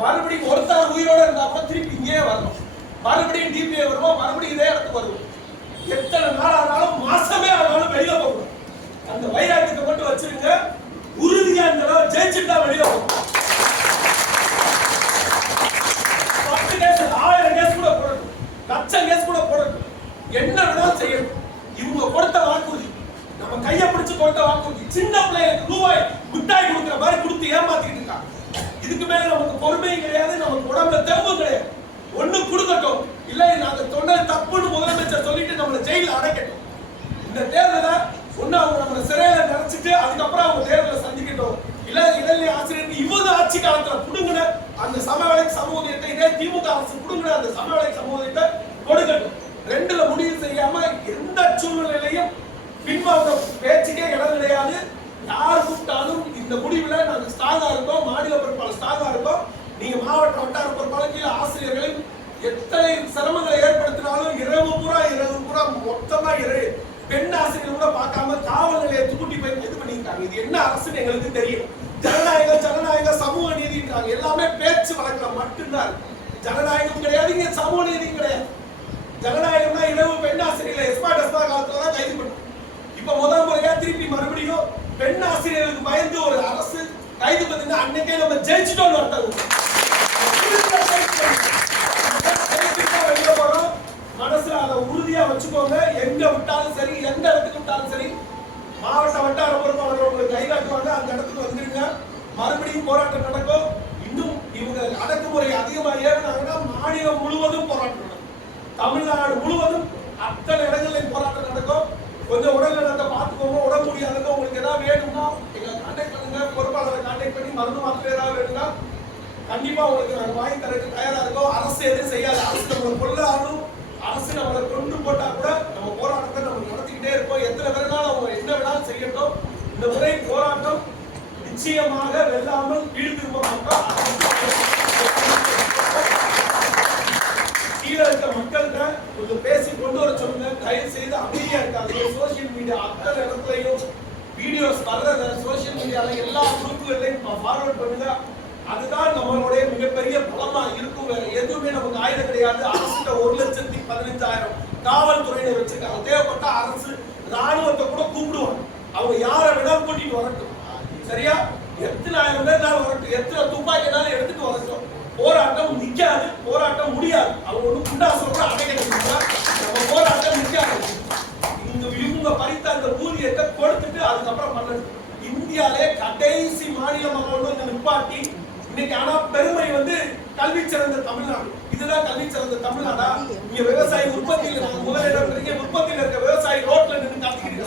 மறுபடியும் ஒருத்தர் உயிரோட இருந்தா திருப்பி இங்கே வரணும், மறுபடியும் டிபிஏ வருவோம், மறுபடியும் இதே இடத்துக்கு வருவோம். எத்தனை நாள் ஆனாலும் மாசமே ஆனாலும் வெளியில போகணும். அந்த வைராக்கியத்தை மட்டும் வச்சிருங்க. உறுதியா இந்த தடவை ஜெயிச்சுட்டா வெளியில போகணும். 10 கேஸ் 1000 கேஸ் கூட போடணும், லட்சம் கேஸ் கூட போடணும், என்ன வேணாலும் செய்யணும். இவங்க கொடுத்த வாக்குறுதி, நம்ம கையை பிடிச்சு கொடுத்த வாக்குறுதி, சின்ன பிள்ளைகளுக்கு ரூபாய் மிட்டாய் கொடுக்குற மாதிரி கொடுத்து ஏமாத்திட்டு இருக்காங்க. இதுக்கு மேல நமக்கு பொறுமையும் கிடையாது, நமக்கு உடம்புல தெம்பும் கிடையாது. ஒண்ணு கொடுக்கட்டும், இல்ல நாங்க சொன்னது தப்புன்னு முதலமைச்சர் சொல்லிட்டு நம்மளை ஜெயில அடைக்கட்டும். இந்த தேர்தலை ஒண்ணு அவங்க நம்ம சிறையில நினைச்சிட்டு அதுக்கப்புறம் அவங்க தேர்தலை சந்திக்கட்டும், இல்ல இடைநிலை ஆசிரியருக்கு இவங்க ஆட்சி காலத்துல புடுங்கின அந்த சமவேளை சமூகத்தை, இதே திமுக அரசு புடுங்கின அந்த சமவேளை சமூகத்தை கொடுக்கட்டும். ரெண்டுல முடிவு செய்யாம எந்த சூழ்நிலையிலையும் பின்வாங்க பேச்சுக்கே இடம் கிடையாது. யார் கூப்பிட்டாலும் இந்த முடிவுல நாங்க ஸ்ட்ராங்கா இருக்கோம், மாநில பொறுப்பாளர் ஸ்ட்ராங்கா இருக்கோம். நீங்க மாவட்ட வட்டார பொறுப்பாளர் கீழ ஆசிரியர்களை எத்தனை சிரமங்களை ஏற்படுத்தினாலும் இரவு பூரா மொத்தமா பெண் ஆசிரியர் கூட பார்க்காம காவல் நிலையத்தை கூட்டி போய் இது பண்ணிருக்காங்க. இது என்ன அரசுன்னு எங்களுக்கு தெரியும். ஜனநாயகம் சமூக நீதின்றாங்க, எல்லாமே பேச்சு வழக்குல மட்டும்தான். ஜனநாயகம் கிடையாது, இங்க சமூக நீதியும் கிடையாது. ஜனநாயகம்னா இரவு பெண் ஆசிரியர்களை எஸ்பா காலத்துல தான் கைது பண்ணும். இப்ப முதல் முறையா திருப்பி மறுபடியும் பெண் ஆசிரியர்களுக்கு பயந்து ஒரு அரசு கைது பண்ணி அன்னைக்கே நம்ம ஜெயிச்சுட்டோம் வெளியே போறோம். மனசுல அதை உறுதியா வச்சுக்கோங்க. எங்க விட்டாலும் சரி, எந்த இடத்துக்கு விட்டாலும் சரி, மாவட்ட வட்டார பொறுப்பாளர்கள் உங்களுக்கு கை காட்டுவாங்க, அந்த இடத்துக்கு வந்துருங்க. மறுபடியும் போராட்டம் நடக்கும். இன்னும் இவங்க அடக்குமுறை அதிகமா ஏறினாங்கன்னா மாநிலம் முழுவதும் போராட்டம் நடக்கும். தமிழ்நாடு முழுவதும் அத்தனை இடங்களில் போராட்டம் நடக்கும். கொஞ்சம் உடல் நலத்தை பார்த்துக்கோங்க. உடம்பு முடியாதவங்க உங்களுக்கு ஏதாவது வேணும்னா எங்களை கான்டாக்ட் பண்ணுங்க. பொறுப்பாளரை கான்டாக்ட் பண்ணி மருந்து மாத்திரை ஏதாவது வேணும்னா கண்டிப்பா உங்களுக்கு நாங்கள் வாங்கி தரக்கு தயாரா இருக்கோம். அரசு எதுவும் செய்யாது. அரசு நம்மளை கொள்ளாலும், அரசு நம்மளை கொண்டு போட்டா கூட நம்ம போராட்டத்தை நம்ம நடத்திக்கிட்டே இருக்கோம். எத்தனை பேருனாலும் அவங்க என்ன வேணாலும் செய்யட்டும். இந்த முறை போராட்டம் நிச்சயமாக வெல்லாமல் கீழ் திரும்ப மாட்டோம். கீழே இருக்க மக்கள்கிட்ட கொஞ்சம் பேசி கொண்டு வர சொல்லுங்க. தயவு செய்து அமைதியா இருக்காங்க. சோசியல் மீடியா அத்தனை இடத்துலையும் வீடியோஸ் வர்றத சோசியல் மீடியால எல்லா குரூப்புகளையும் ஃபார்வர்ட் பண்ணுங்க. அதுதான் நம்மளுடைய மிகப்பெரிய பலமா இருக்கும். வேற எதுவுமே நமக்கு ஆயுதம் கிடையாது. அரசுல 1,15,000 காவல்துறையினர் வச்சிருக்காங்க. தேவைப்பட்ட அரசு ராணுவத்தை கூட கூப்பிடுவாங்க. அவங்க யாரை வேணாலும் கூட்டிட்டு வரட்டும். சரியா? எத்தனை ஆயிரம் பேர்னாலும் வரட்டும், எத்தனை துப்பாக்கினாலும் எடுத்துட்டு வரட்டும். போராட்டம் நிக்காது, போராட்டம் முடியாது. அவங்க ஒண்ணு குண்டாசம் கூட அடைக்க நம்ம போராட்டம் நிக்காது. இவங்க பறித்த அந்த ஊதியத்தை கொடுத்துட்டு அதுக்கப்புறம் பண்ணணும். இந்தியாவிலே கடைசி மாநிலமாக வந்து நிப்பாட்டி இன்னைக்கு. ஆனா பெருமை வந்து கல்வி சிறந்த தமிழ்நாடு. இதுதான் கல்வி சிறந்த தமிழ்நாடா? இங்க விவசாய உற்பத்தியில நாங்க முதலிடம் இருக்கீங்க. உற்பத்தியில இருக்க விவசாயி ரோட்ல நின்று கத்திக்கிட்டு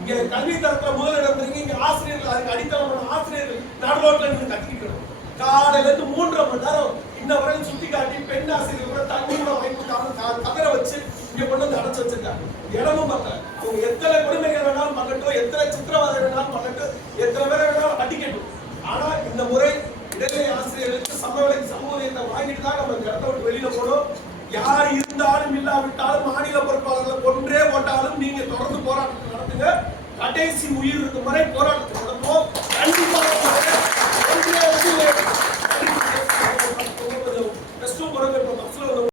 இங்க கல்வி தரத்துல முதலிடம் இருக்கீங்க. இங்க ஆசிரியர்கள், அதுக்கு அடித்தளமான ஆசிரியர்கள் நடு ரோட்ல நின்று கத்திக்கிட்டு காலையில இருந்து 3.5 மணி நேரம் இன்ன வரையும் சுத்தி காட்டி பெண் ஆசிரியர்கள் கூட தண்ணி கூட வாங்கி கதற வச்சு இங்க கொண்டு வந்து அடைச்சு வச்சிருக்காங்க. இடமும் பார்க்கல. அவங்க எத்தனை கொடுமைகள் வேணாலும் பண்ணட்டும், எத்தனை சித்திரவதை வேணாலும் பண்ணட்டும், எத்தனை பேரை வேணாலும் அடிக்கட்டும். ஆனா இந்த முறை இடைநிலை ஆசிரியர்களுக்கு சமவேளை சமூகத்தை வாங்கிட்டு தான் நம்ம இடத்த விட்டு வெளியில போனோம். யார் இருந்தாலும் இல்லாவிட்டாலும் மாநில பொறுப்பாளர்களை கொன்றே போட்டாலும் நீங்க தொடர்ந்து போராட்டம் நடத்துங்க. கடைசி உயிர் இருக்கும் வரை போராட்டம்